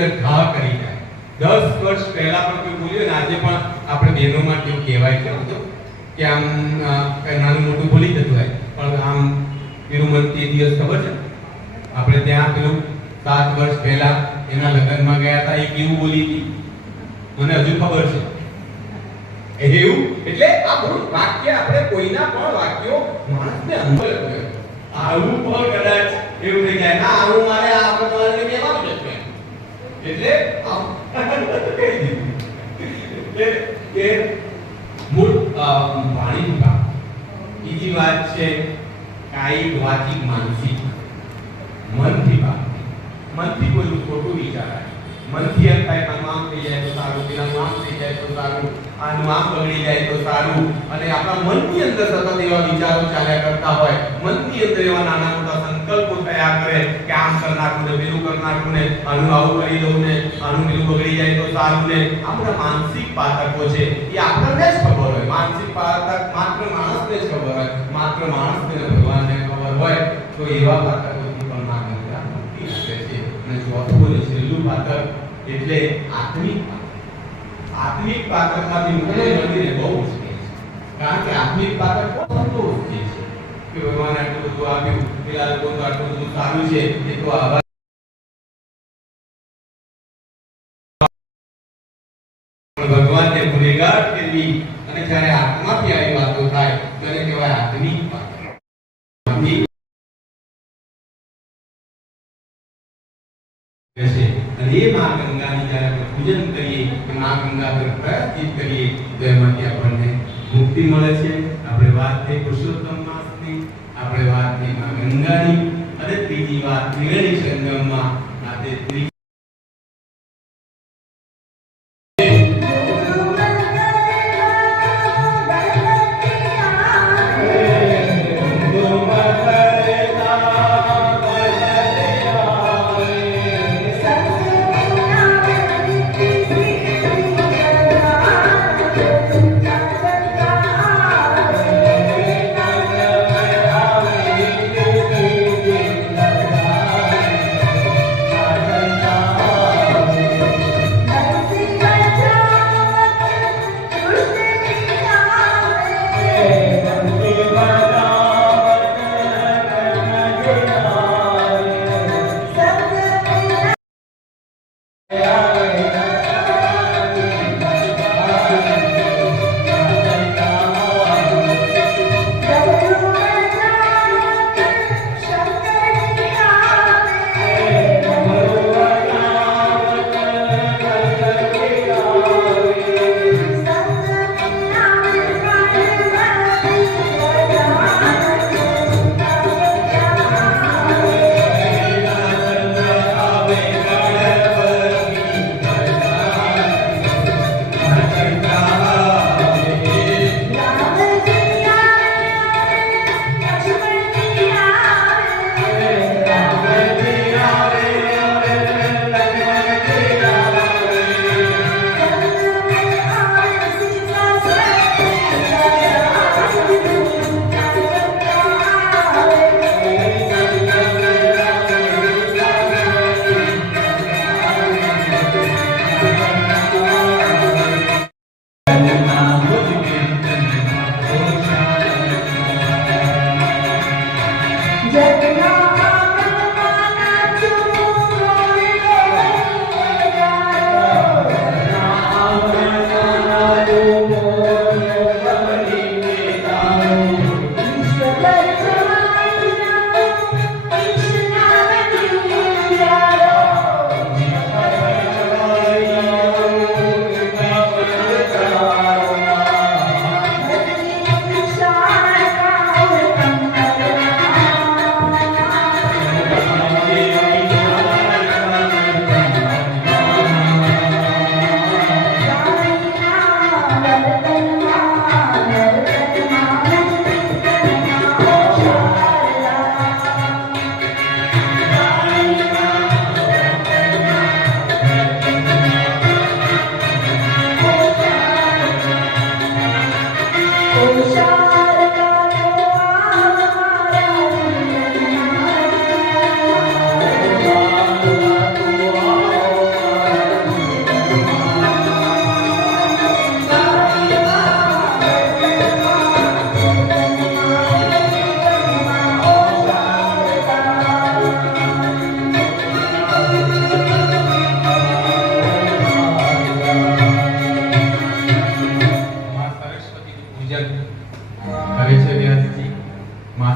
અંદર ઘા કરી જાય. 10 વર્ષ પહેલા પણ કોઈ બોલ્યો ને આજે પણ આપણે બહેનોમાં કેવું કહેવાય છે કે આમ નાનું મોટું બોલી જતું હોય પણ આમ પેલું મને તે દિવસ ખબર છે આપણે ત્યાં પેલું 7 વર્ષ પહેલા એના લગ્નમાં ગયા હતા, એ કેવું બોલી હતી મને હજુ ખબર છે. એવું એટલે આ બધું વાક્ય આપણે કોઈના પણ વાક્યો માણસને અંદર કરે. આવું પણ કદાચ એવું થઈ જાય ના આવું મારે આ પ્રમાણે કહેવાનું છે એટલે કે મૂળ વાણી કા બીજી વાત છે કાયિક વાચિક માનસિક. મનથી વાત મનથી કોઈ ખોટું વિચારાય, મનથી એમ થાય કે આમ થઈ જાય તો સારું, પેલાનું આમ થઈ જાય તો સારું, આનું આમ બગડી જાય તો સારું, અને આપણા મનની અંદર સતત એવા વિચારો ચાલ્યા કરતા હોય, મનની અંદર એવા નાના મોટા સંકલ્પો થયા કરે કે આમ કર નાખું ને પેલું કર નાખું ને આનું આવું કરી દઉં ને આનું પેલું બગડી જાય તો સારું ને આ બધા માનસિક પાતકો છે. એ આપણને જ ખબર હોય, માનસિક પાતક માત્ર માણસને જ ખબર હોય, માત્ર માણસને ભગવાનને ખબર હોય તો એવા પાતકોથી પણ ના કરતા મુક્તિ આપે છે. અને ચોથું અને છેલ્લું પાતક એટલે આત્મિક પાતક. આત્મિક પાતકમાંથી મુક્તિ મળીને બહુ મુશ્કેલ છે, કારણ કે આત્મિક પાતક સંતોષ છે કે ભગવાન આટલું બધું આપ્યું, પેલા લોકો તો આટલું બધું સારું છે, એ તો આવા ભગવાનને ગુનેગાર કેવી અને જ્યારે આત્માથી આવી વાતો થાય ત્યારે કહેવાય આત્મિક પાતક. અને એ માં ગંગાની જ્યારે આપણે પૂજન કરીએ કે માં ગંગા પર પ્રાર્થિત કરીએ તો એમાંથી આપણને મુક્તિ મળે છે. આપણે વાત થઈ પુરુષોત્તમ માસની, આપણે વાત થઈ માં ગંગાની, અને ત્રીજી વાત ત્રિવેણી સંગમમાં આપણે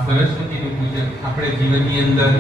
સરસ્વતીનું પૂજન આપણે જીવનની અંદર